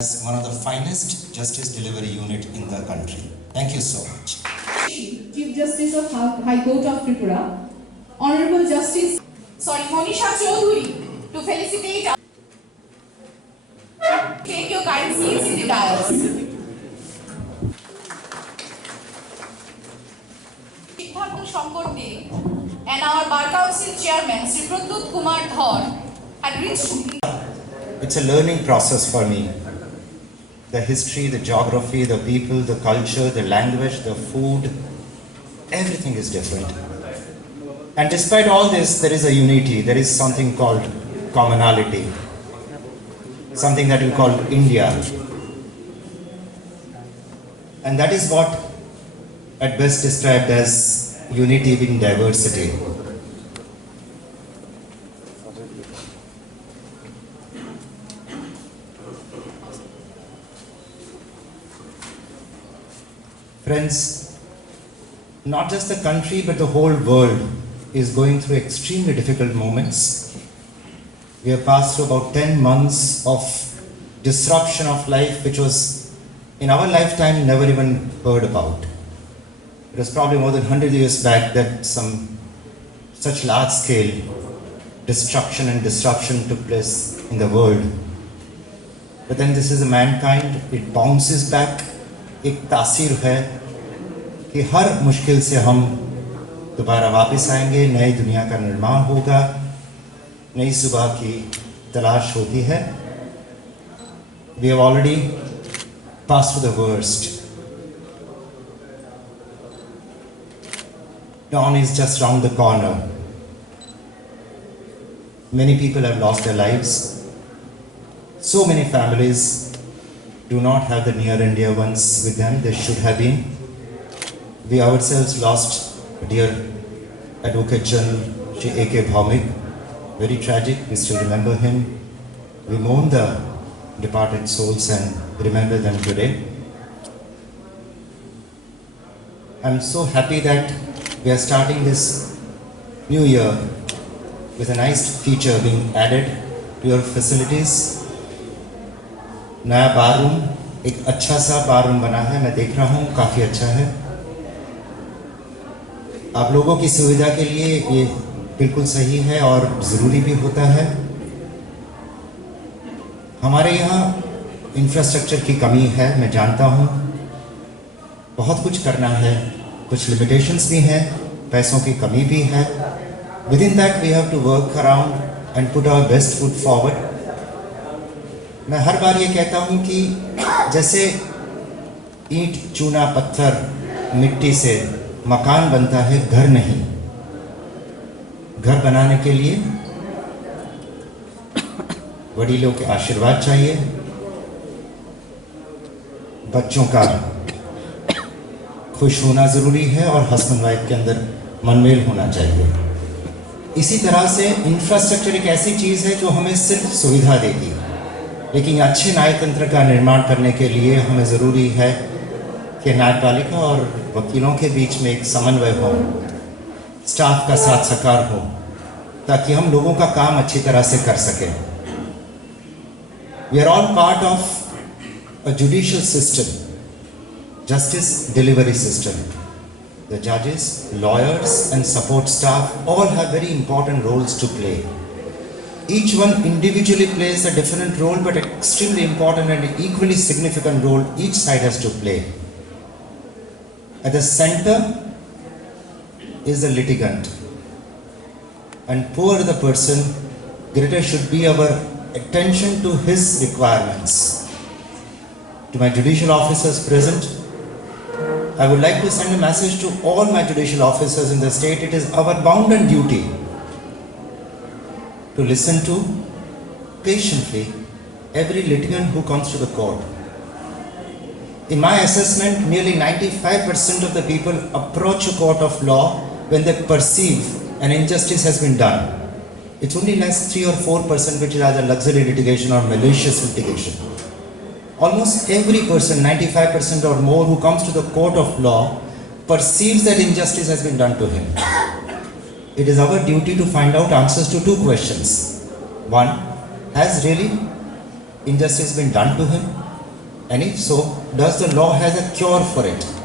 as one of the finest justice delivery unit in the country. Thank you so much. Chief Justice of High Court of Tripura, Honorable Justice Monisha Chaudhuri, to felicitate us. Take your kind seats in the dais. Siddhartha Shankar De and our Bar Council Chairman, Sri Pradyut Kumar Dhar, had reached. It's a learning process for me. The history, the geography, the people, the culture, the language, the food, everything is different. And despite all this, there is a unity. There is something called commonality. Something that we call India. And that is what at best described as unity in diversity. Friends, not just the country but the whole world is going through extremely difficult moments. We have passed through about 10 months of disruption of life which was in our lifetime never even heard about. It was probably more than 100 years back that some such large scale destruction and disruption took place in the world. But then this is a mankind, it bounces back. एक तासीर है कि हर मुश्किल से हम दोबारा वापस आएंगे, नई दुनिया का निर्माण होगा, नई सुबह की तलाश होती है. We have already passed through the worst. Dawn is just round the corner. Many people have lost their lives. So many families do not have the near and dear ones with them. They should have been. We ourselves lost dear Advocate General Shri A.K. Bhaumik. Very tragic. We still remember him. We mourn the departed souls and remember them today. I'm so happy that we are starting this new year with a nice feature being added to your facilities. नया बारूम, एक अच्छा सा बारूम बना है, मैं देख रहा हूँ काफ़ी अच्छा है. आप लोगों की सुविधा के लिए ये बिल्कुल सही है और ज़रूरी भी होता है. हमारे यहाँ इंफ्रास्ट्रक्चर की कमी है, मैं जानता हूँ. बहुत कुछ करना है, कुछ लिमिटेशंस भी हैं, पैसों की कमी भी है. Within that we have to work around and put our best foot forward. मैं हर बार ये कहता हूँ कि जैसे ईंट, चूना, पत्थर, मिट्टी से मकान बनता है, घर नहीं. घर बनाने के लिए वडीलों के आशीर्वाद चाहिए, बच्चों का खुश होना ज़रूरी है और हस्बैंड वाइफ के अंदर मनमेल होना चाहिए. इसी तरह से इंफ्रास्ट्रक्चर एक ऐसी चीज़ है जो हमें सिर्फ सुविधा देगी, लेकिन अच्छे न्यायतंत्र का निर्माण करने के लिए हमें ज़रूरी है कि न्यायपालिका और वकीलों के बीच में एक समन्वय हो, स्टाफ का साथ सहकार हो, ताकि हम लोगों का काम अच्छी तरह से कर सकें. We are all part of a judicial system, justice delivery system. The judges, lawyers and support staff all have very important roles to play. Each one individually plays a different role, but extremely important and equally significant role each side has to play. At the center is the litigant, and poorer the person, greater should be our attention to his requirements. To my judicial officers present, I would like to send a message to all my judicial officers in the state. It is our bounden duty to listen to patiently every litigant who comes to the court. In my assessment, nearly 95% of the people approach a court of law when they perceive an injustice has been done. It's only less 3 or 4% which is either luxury litigation or malicious litigation. Almost every person, 95% or more, who comes to the court of law perceives that injustice has been done to him. It is our duty to find out answers to two questions. One, has really injustice been done to him? And if so, does the law has a cure for it?